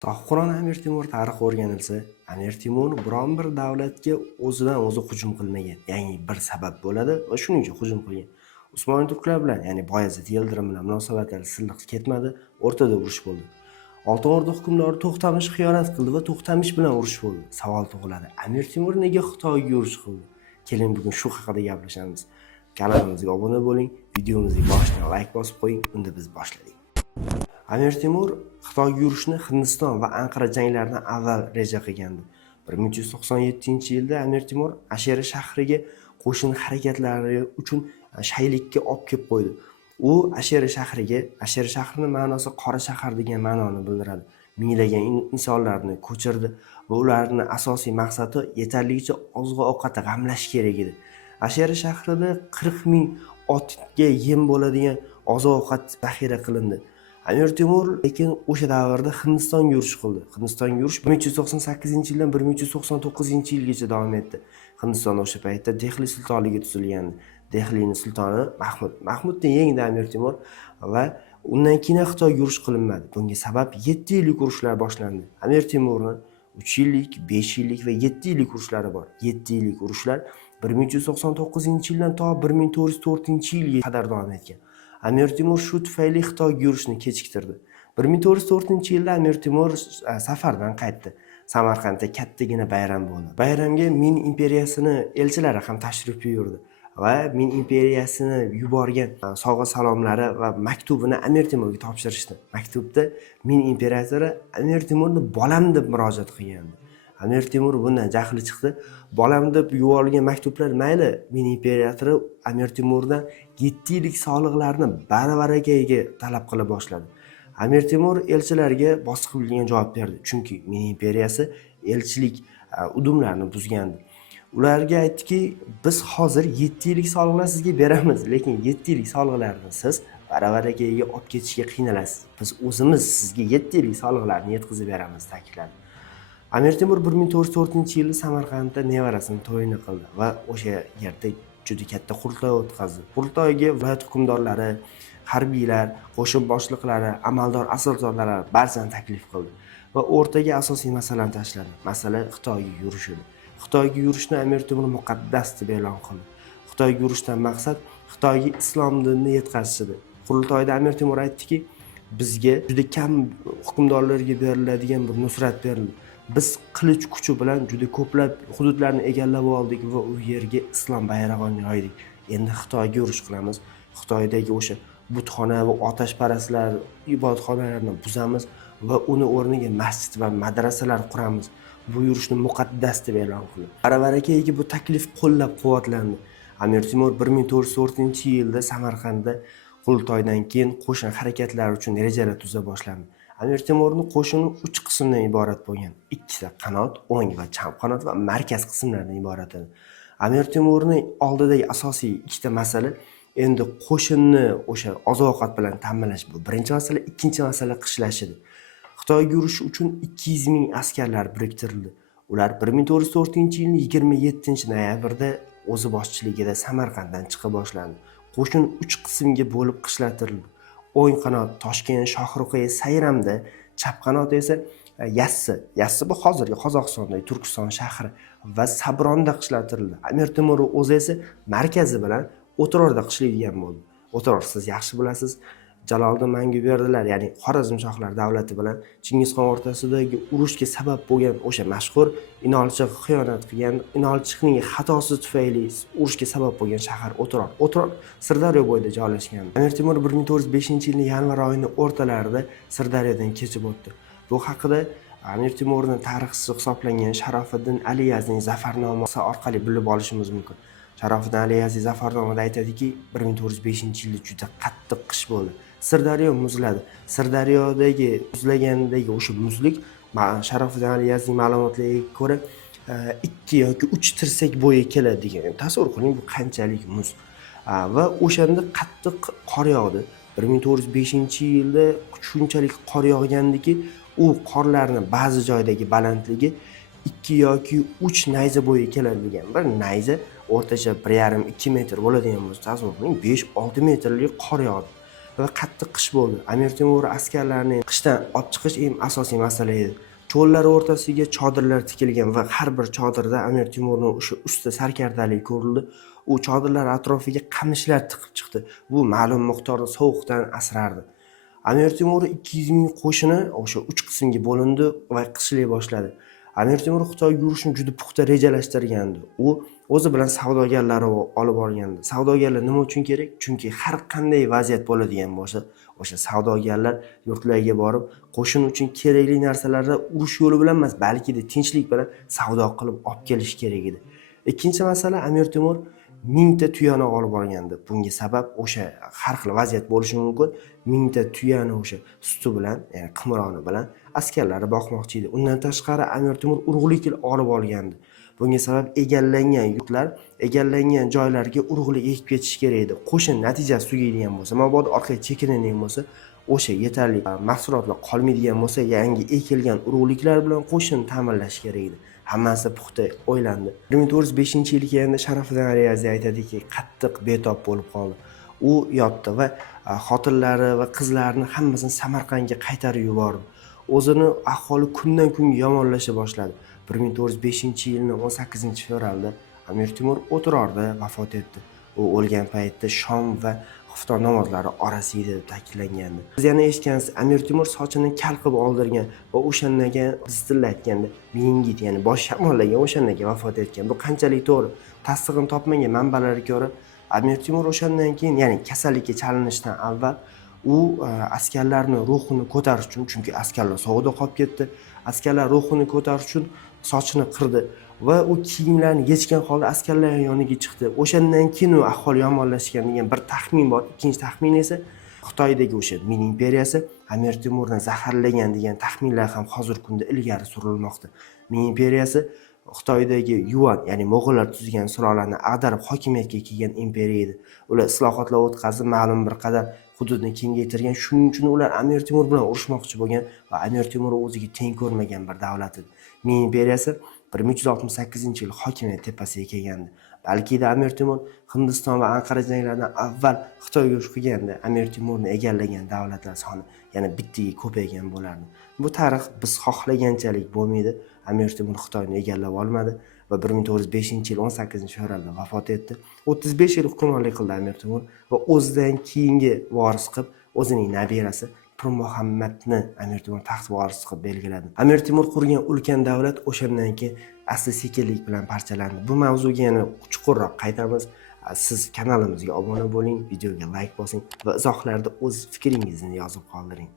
Tohquron Amir Temur tarixi o'rganilsa, Amir Temur biron bir davlatga o'zidan o'zi hujum qilmagan, ya'ni bir sabab bo'ladi va shuning uchun hujum qilgan. Usmoniy turklar bilan, ya'ni Boyazid Yildirim bilan munosabatlari silliq ketmadi, o'rtada urush bo'ldi. Oltin O'rda hukmdori To'xtamish xiyonat qildi va To'xtamish bilan urush bo'ldi. Savol tug'iladi: Amir Temur nega Xitoyga urush qildi? Keling, bugun shu haqida gaplashamiz. Kanalimizga obuna bo'ling, videomizni boshidan like bosib qo'ying, unda biz boshladik. Amir Temur Xitoyga yurishni Hindiston va Anqara janglaridan avval reja qilgandi. 1397-yilda Amir Temur Asheri shahriga qo'shin harakatlari uchun shaylikka olib kelib qo'ydi. U Asheri shahrining ma'nosi qora shahar degan ma'noni bildiradi. Minglagan insonlarni ko'chirdi va ularning asosiy maqsadi yetarlicha oziq-ovqat g'amlash kerak edi. Asheri shahrida 40 ming otga yem bo'ladigan oziq-ovqat zaxira qilindi. Amir Temur lekin o'sha davrda Hindistonga yurish qildi. Hindistonga yurish 1398-yildan 1399-yilgacha davom etdi. Hindiston o'sha paytda Dehli sultonligi tuzilgandi. Dehlining sultoni Mahmudni yengdi Amir Temur va undan keyin Xitoyga yurish qilinmadi. Bunga sabab 7 yillik urushlar boshlandi. Amir Temurning 3 yillik, 5 yillik va 7 yillik urushlari bor. 7 yillik urushlar 1399-yildan to 1404-yilga qadar davom etgan. Amir Temur shu tufayli Xitoyga yurishni kechiktirdi. 1404-yilda Amir Temur safardan qaytdi. Samarqandda kattagina bayram bo'ldi. Bayramga Min imperiyasini elchilari ham tashrif buyurdi va Min imperiyasini yuborgan sovg'a salomlari va maktubini Amir Temurga topshirishdi. Maktubda Min imperatori Amir Temurni bolam deb murojaat qilgandi. Amir Temur bundan jahli chiqdi. Bolam deb yuborilgan maktublar mayli, Min imperatori Amir Temurdan 7 yillik soliqlarni baravarakaga talab qila boshladi. Amir Temur elchilarga bosiq bilgan javob berdi, chunki Min imperiyasi elchilik udumlarini buzgandi. Ularga aytdiki, biz hozir 7 yillik soliqlarni sizga beramiz, lekin 7 yillik soliqlarni siz baravarakaga olib ketishga qiynalasiz. Biz o'zimiz sizga 7 yillik soliqlarni yetkazib beramiz, ta'kidladi. Amir Temur 1404-yilda Samarqandda nevarasining to'yini qildi va o'sha yerda juda katta qurultoy o'tkazdi. Qurultoyga viloyat hukmdorlari, harbiylar, qo'shin boshliqlari, amaldor asilzodalari barchani taklif qildi va o'rtaga asosiy masalani tashladi. Masala Xitoyga yurish edi. Xitoyga yurishni Amir Temur muqaddas deb e'lon qildi. Xitoyga yurishdan maqsad Xitoyga islom dinini yetkazish edi. Qurultoyda Amir Temur aytdiki, bizga juda kam hukmdorlarga beriladigan bir nusrat berildi. Biz qilich kuchi bilan juda ko'plab hududlarni egallab oldik va u yerga islom bayrog'ini yoydik. Endi Xitoyga yurish qilamiz. Xitoydagi o'sha butxona va otashparastlar ibodatxonalarini buzamiz va uni o'rniga masjid va madrasalar quramiz. Bu yurishni muqaddas deb e'lon qildi. Baravarakaga bu taklif qo'llab-quvvatlandi. Amir Temur 1404-yilda Samarqandda qurultoydan keyin qo'shin harakatlari uchun rejalar tuza boshlandi. Amir Temurning qo'shini 3 qismdan iborat bo'lgan. Ikkisi qanot, o'ng va chap qanot va markaz qismlardan iborat edi. Amir Temurning oldidagi asosiy ikkita masala endi qo'shinni o'sha oziq-ovqat bilan ta'minlash bu birinchi masala, ikkinchi masala qishlash edi. Xitoyga yurish uchun 200 ming askarlar biriktirildi. Ular 1404-yilning 27-noyabrda o'zi boshchiligida Samarqanddan chiqa boshlandi. Qo'shin 3 qismga bo'lib qishlatildi. O'ng qanot Toshkent, Shohruxiy, Sayramda, chap qanot esa Yassi bu hozirgi Qozog'istondagi Turkiston shahri va Sabronda qishlatildi. Amir Temur o'zi esa markazi bilan O'tirorda qishlaydigan bo'ldi. O'tiror siz yaxshi bilasiz, Jaloliddin Manguberdilar, ya'ni Xorazmshohlar davlati bilan Chingizxon o'rtasidagi urushga sabab bo'lgan o'sha mashhur Inolchiq xiyonat qilgan, Inolchiqning xatosi tufayli urushga sabab bo'lgan shahar O'tiror. O'tiror Sirdaryo bo'yida joylashgan. Amir Temur 1405-yilning yanvar oyining o'rtalarida Sirdaryodan kechib o'tdi. Bu haqida Amir Temurning tarixchisi hisoblangan Sharofiddin Aliyazning zafarnomasi orqali bilib olishimiz mumkin. Sharofiddin Aliyazi zafarnomada aytadiki, 1405-yilda juda qattiq qish bo'ldi. Sirdaryo muzladi. Sirdaryodagi muzlagandagi o'sha muzlik Sharofiddin Aliyazning ma'lumotlariga ko'ra 2 yoki 3 tirsak bo'yi keladi degan. Tasavvur qiling, bu qanchalik muz. Va o'shanda qattiq qor yog'di. 1405-yilda shunchalik qor yog'gandiki, u qorlarning ba'zi joydagi balandligi 2 yoki 3 nayza bo'yi keladi degan. Bir nayza o'rtacha 1,5-2 metr bo'ladigan bo'lsa, tasavvur qiling, 5-6 metrlik qor yog'di. va qattiq qish bo'ldi. Amir Temur askarlarini qishdan olib chiqish eng asosiy masala edi. Cho'llar o'rtasiga chodirlar tikilgan va har bir chodirda Amir Temurning o'sha usta sarkardaligi ko'rildi. U chodirlar atrofiga qamishlar tiqib chiqdi. Bu ma'lum miqdorda sovuqdan asrardi. Amir Temur 200 ming qo'shini o'sha 3 qismga bo'lindi va qishlay boshladi. Amir Temur Xitoyga yurishni juda puxta rejalashtirgandi. U o'zi bilan savdogarlarni olib borgandi. Savdogarlar nima uchun kerak? Chunki har qanday vaziyat bo'ladigan bo'lsa, o'sha savdogarlar yurtlarga borib, qo'shin uchun kerakli narsalarni urush yo'li bilan emas, balki tinchlik bilan savdo qilib olib kelish kerak edi. Ikkinchi masala, Amir Temur 1000 ta tuyani olib borgandi. Bunga sabab o'sha har xil vaziyat bo'lishi mumkin. 1000 ta tuyani o'sha suti bilan, ya'ni qimroni bilan askarlari boqmoqchi edi. Undan tashqari Amir Temur urug'lik olib olgandi. Bunga sabab egallangan yurtlar, egallangan joylarga urug'lik ekib ketish kerak edi. Qo'shin natijasi tugaydigan bo'lsa, mabodo orqaga chekinadigan bo'lsa, o'sha yetarli mahsulotlar qolmaydigan bo'lsa, yangi ekilgan urug'liklar bilan qo'shin ta'minlash kerak edi. Hammasi puxta o'ylandi. 1405-yil kelganda Sharafidin Ariyaziy aytadiki, qattiq betob bo'lib qoldi. U yotdi va xotinlari va qizlarini hammasini Samarqandga qaytarib yubordi. O'zini ahvoli kundan kunga yomonlasha boshladi. 1405-yilning 18-fevralda Amir Temur O'tirorda vafot etdi. U o'lgan paytda shom va xufton namozlari orasida deb ta'kidlangandi. Biz yana eshitgansiz, Amir Temur sochini kal qilib oldirgan va o'shandan keyin biz tilda aytganda meningit, ya'ni bosh shamollagan o'shandan keyin vafot etgan. Bu qanchalik to'g'ri? Tasdig'ini topmagan manbalarga ko'ra, Amir Temur o'shandan keyin, ya'ni kasallikka chalinishdan avval u askarlarning ruhini ko'tarish uchun, chunki askarlar sovuqda qolib ketdi, askarlar ruhini ko'tarish uchun sochini qirdi va u kiyimlarni yechgan holda askarlar yoniga chiqdi. O'shandan keyin u ahvol yomonlashgan degan bir taxmin bor. Ikkinchi taxmin esa Xitoydagi o'sha Ming imperiyasi Amir Temurni zaharlagan degan taxminlar ham hozirgi kunda ilgari surilmoqda. Ming imperiyasi Xitoydagi Yuan, ya'ni Mo'g'ullar tuzgan sulolani ag'darib hokimiyatga kelgan imperiya edi. Ular islohotlar o'tkazib, ma'lum bir qadar hududni kengaytirgan. Shuning uchun ular Amir Temur bilan urushmoqchi bo'lgan va Amir Temur o'ziga teng ko'rmagan bir davlat edi. Ming imperiyasi 1368-yil hokimiyat tepasiga kelgandi. Balki Amir Temur Hindiston va Anqara janglaridan avval Xitoyga urush qilganda Amir Temurni egallagan davlatlar soni yana bittaga ko'paygan bo'lardi. Bu tarix biz xohlaganchalik bo'lmaydi. Amir Temur Xitoyni egallab olmadi va 1405-yil 18-fevralda vafot etdi. 35 yil hukmronlik qildi Amir Temur va o'zidan keyingi voris qilib o'zining nabirasi Pir Muhammadni Amir Temur taxt vorisi qilib belgiladi. Amir Temur qurgan ulkan davlat o'shandan keyin asta-sekinlik bilan parchalandi. Bu mavzuga yana chuqurroq qaytamiz. Siz kanalimizga obuna bo'ling, videoga like bosing va izohlarda o'z fikringizni yozib qoldiring.